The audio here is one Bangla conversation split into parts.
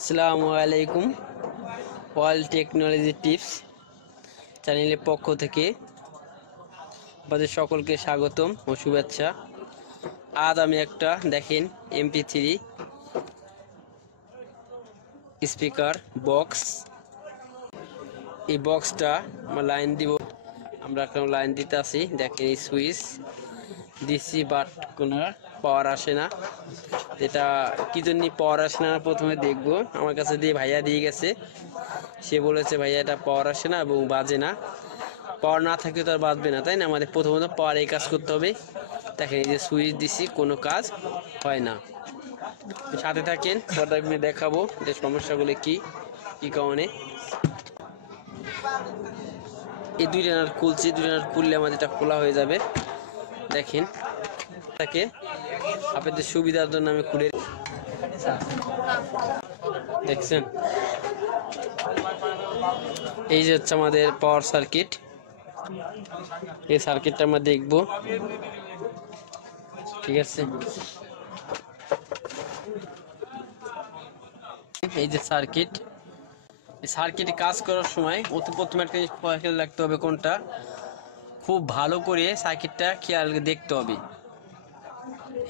আসসালামু আলাইকুম। ওয়ার্ল্ড টেকনোলজি টিপস চ্যানেলের পক্ষ থেকে আপনাদের সকলকে স্বাগতম ও শুভেচ্ছা। আজ আমি একটা দেখেন MP3 স্পিকার বক্স, এই বক্সটা আমরা লাইন দিব। আমরা এখন লাইন দিতে আসি। দেখেন এই সুইচ দিচ্ছি, বাট কোনো পাওয়ার আসে না। এটা কি জন্য পাওয়ার আসে না প্রথমে দেখবো। আমার কাছে দিয়ে ভাইয়া দিয়ে গেছে, সে বলেছে ভাইয়া এটা পাওয়ার আসে না এবং বাজে না। পাওয়ার না থাকলে তো আর বাজবে না, তাই না? আমাদের প্রথমত পাওয়ার এই কাজ করতে হবে। দেখেন এই যে সুইচ দিছি, কোনো কাজ হয় না। সাথে থাকেন, পর্দায় দেখাবো যে সমস্যাগুলো কি কারণে। এই দুইটা নাট খুলছি, দুইটা নাট খুললে আমাদের এটা খোলা হয়ে যাবে। দেখেন তাকে আপনাদের সুবিধার জন্য আমি খুলে দেখছেন। এই যে হচ্ছে আমাদের পাওয়ার সার্কিট। এই সার্কিটটা আমরা দেখব, ঠিক আছে? এই যে সার্কিট, এই সার্কিটে কাজ করার সময় অতি প্রথমে একটা জিনিস খেয়াল রাখতে হবে, কোনটা খুব ভালো করে সার্কিটটা খেয়াল দেখতে হবে।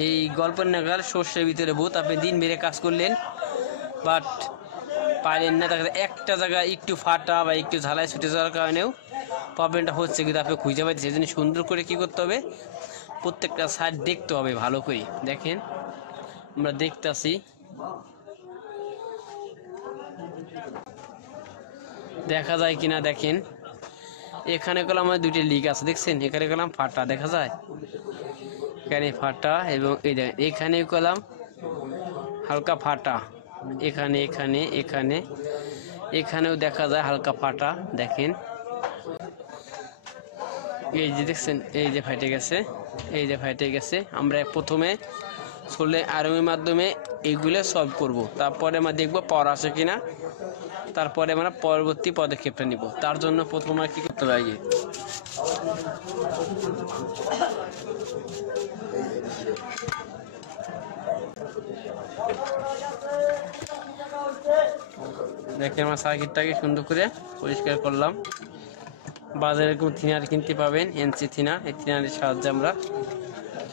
এই গল্পের নাগাল সর্ষের ভিতরে ভূত, আপনি দিন বেড়ে কাজ করলেন বাট পাইলেন না, তাহলে একটা জায়গায় একটু ফাটা বা একটু ঝালাই ছুটে যাওয়ার কারণেও প্রবলেমটা হচ্ছে, কিন্তু আপনি খুঁজে পাচ্ছেন। সেই জন্য সুন্দর করে কী করতে হবে, প্রত্যেকটা সাইড দেখতে হবে ভালো করে। দেখেন আমরা দেখতেছি, দেখা যায় কিনা দেখেন। এখানে কলাম আমাদের দুইটি লিক আছে, দেখছেন? এখানে কলাম ফাটা দেখা যায়, এখানে ফাটা, এবং এই দেখেন এখানে কলাম হালকা ফাটা, এখানে এখানে এখানে এখানেও দেখা যায় হালকা ফাটা। দেখেন এই যে দেখছেন, এই যে ফাটে গেছে, এই যে ফাটে গেছে। আমরা প্রথমে সোল্ডারিং আয়রনের মাধ্যমে এইগুলো সলভ করব, তারপরে আমরা দেখবো পাওয়ার আসে কিনা, তারপরে আমরা পরবর্তী পদক্ষেপটা নিব। তার জন্য প্রথমে আমরা কী করতে হবে, দেখেন আমার সার্কিটটাকে সুন্দর করে পরিষ্কার করলাম। বাজারে এরকম থিনার কিনতে পাবেন, NC থিনার। এই থিনারের সাহায্যে আমরা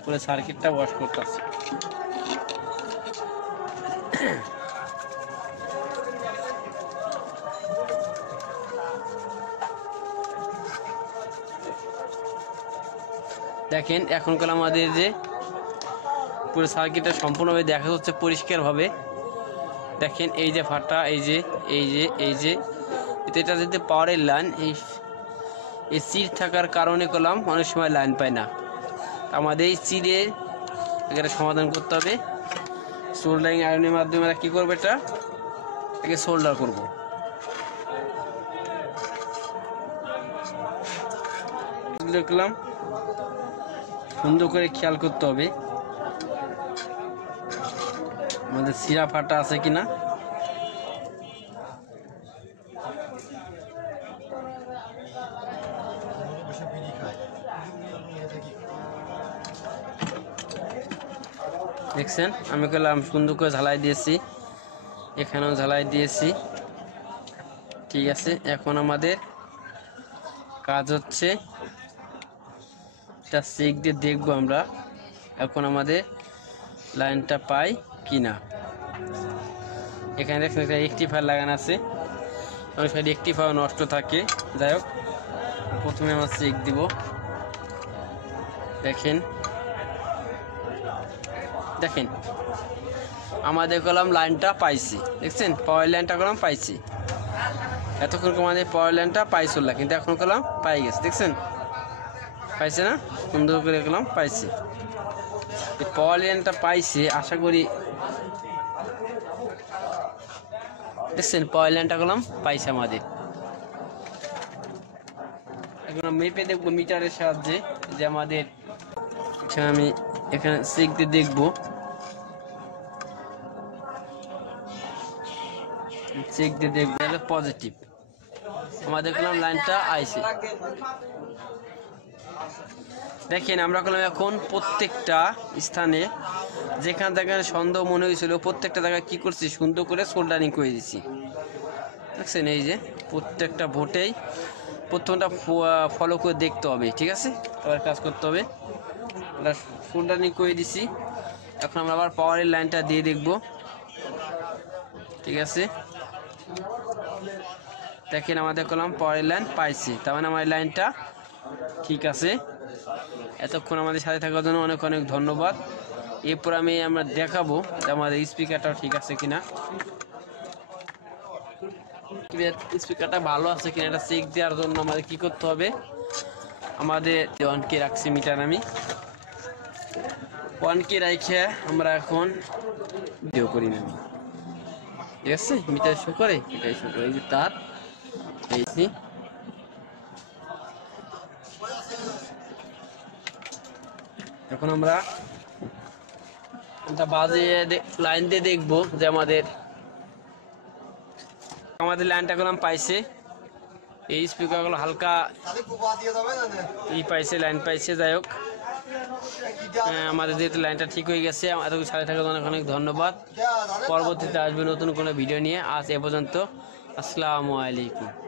পুরো সার্কিটটা ওয়াশ করতেছি। দেখেন এখনকার আমাদের যে পুরো সার্কিটটা সম্পূর্ণভাবে দেখা যাচ্ছে পরিষ্কারভাবে। দেখেন এই যে ফাটা, এই যে এই যে এই যে এটা যদি পাওয়ারের লাইন, এই চির থাকার কারণে করলাম অনেক সময় লাইন পায় না। আমাদের এই চিরে এখানে সমাধান করতে হবে। সোল্ডারিং আয়রনের মাধ্যমে আমরা কী করবো, এটাকে সোল্ডার করব। দেখলাম সুন্দর করে খেয়াল করতে হবে আমাদের সিরা ফাটা আছে কিনা। দেখছেন আমি করলাম সুন্দর করে ঝালাই দিয়েছি, এখানেও ঝালাই দিয়েছি, ঠিক আছে। এখন আমাদের কাজ হচ্ছে এটা চেক দিয়ে দেখবো আমরা এখন আমাদের লাইনটা পাই কিনা। এখানে দেখছেন একটা রেকটিফায়ার লাগানো আছে, অনেক সময় রেকটিফায়ার নষ্ট থাকে। যাই হোক, প্রথমে আমরা চেক দিব। দেখেন দেখেন আমাদের কলাম লাইনটা পাইছি, দেখছেন পাওয়ার লাইনটা কলাম পাইছি। এতক্ষণ আমাদের পাওয়ার লাইনটা পাইছিল না, কিন্তু এখন কলাম পাই গেছে। দেখছেন পাইছে না, সুন্দর করে কলাম পাইছি। এই পাওয়ার লাইনটা পাইছি, আশা করি দেখছেন পাওয়ার লাইনটা কলাম পাইছে আমাদের। এখন মেপে দেখবো মিটারের সাহায্যে যে আমাদের, আমি এখানে চেক দিয়ে দেখবো, চেক দিয়ে দেখবো পজিটিভ আমাদের কলাম লাইনটা আইছে। দেখেন আমরা কলাম এখন প্রত্যেকটা স্থানে যেখান থেকে সন্দেহ মনে হয়েছিল প্রত্যেকটা জায়গায় কি করছি, সুন্দর করে সোল্ডারিং করে দিছি। দেখছেন এই যে প্রত্যেকটা বোটেই প্রথমটা ফলো করে দেখতে হবে, ঠিক আছে, আবার কাজ করতে হবে। আমরা সোল্ডারিং করে দিছি, এখন আমরা আবার পাওয়ারের লাইনটা দিয়ে দেখব, ঠিক আছে। দেখেন আমাদের কলাম পাওয়ারের লাইন পাইছি, তার মানে আমার লাইনটা ঠিক আছে। এতক্ষণ আমাদের সাথে থাকার জন্য অনেক অনেক ধন্যবাদ। এরপর আমরা দেখাবো যে আমাদের স্পিকারটাও ঠিক আছে কিনা, স্পিকারটা ভালো আছে কিনা এটা চেক দেওয়ার জন্য আমাদের কি করতে হবে, আমাদের 1K রাখছি মিটার, আমি 1K রাখে আমরা এখন ভিডিও করি না, ঠিক আছে। মিটার শো করে, এটাই শো করে, এই যে তার এইছি। এখন আমরা বাজে লাইন দিয়ে দেখবো যে আমাদের লাইনটা করলাম পাইছে। এই স্পিকারগুলো হালকা ই পাইছে, লাইন পাইছে, যাই হোক আমাদের যেহেতু লাইনটা ঠিক হয়ে গেছে। এতটুকু সাথে থাকার অনেক অনেক ধন্যবাদ। পরবর্তীতে আসবে নতুন কোনো ভিডিও নিয়ে। আজ এ পর্যন্ত, আসসালামু আলাইকুম।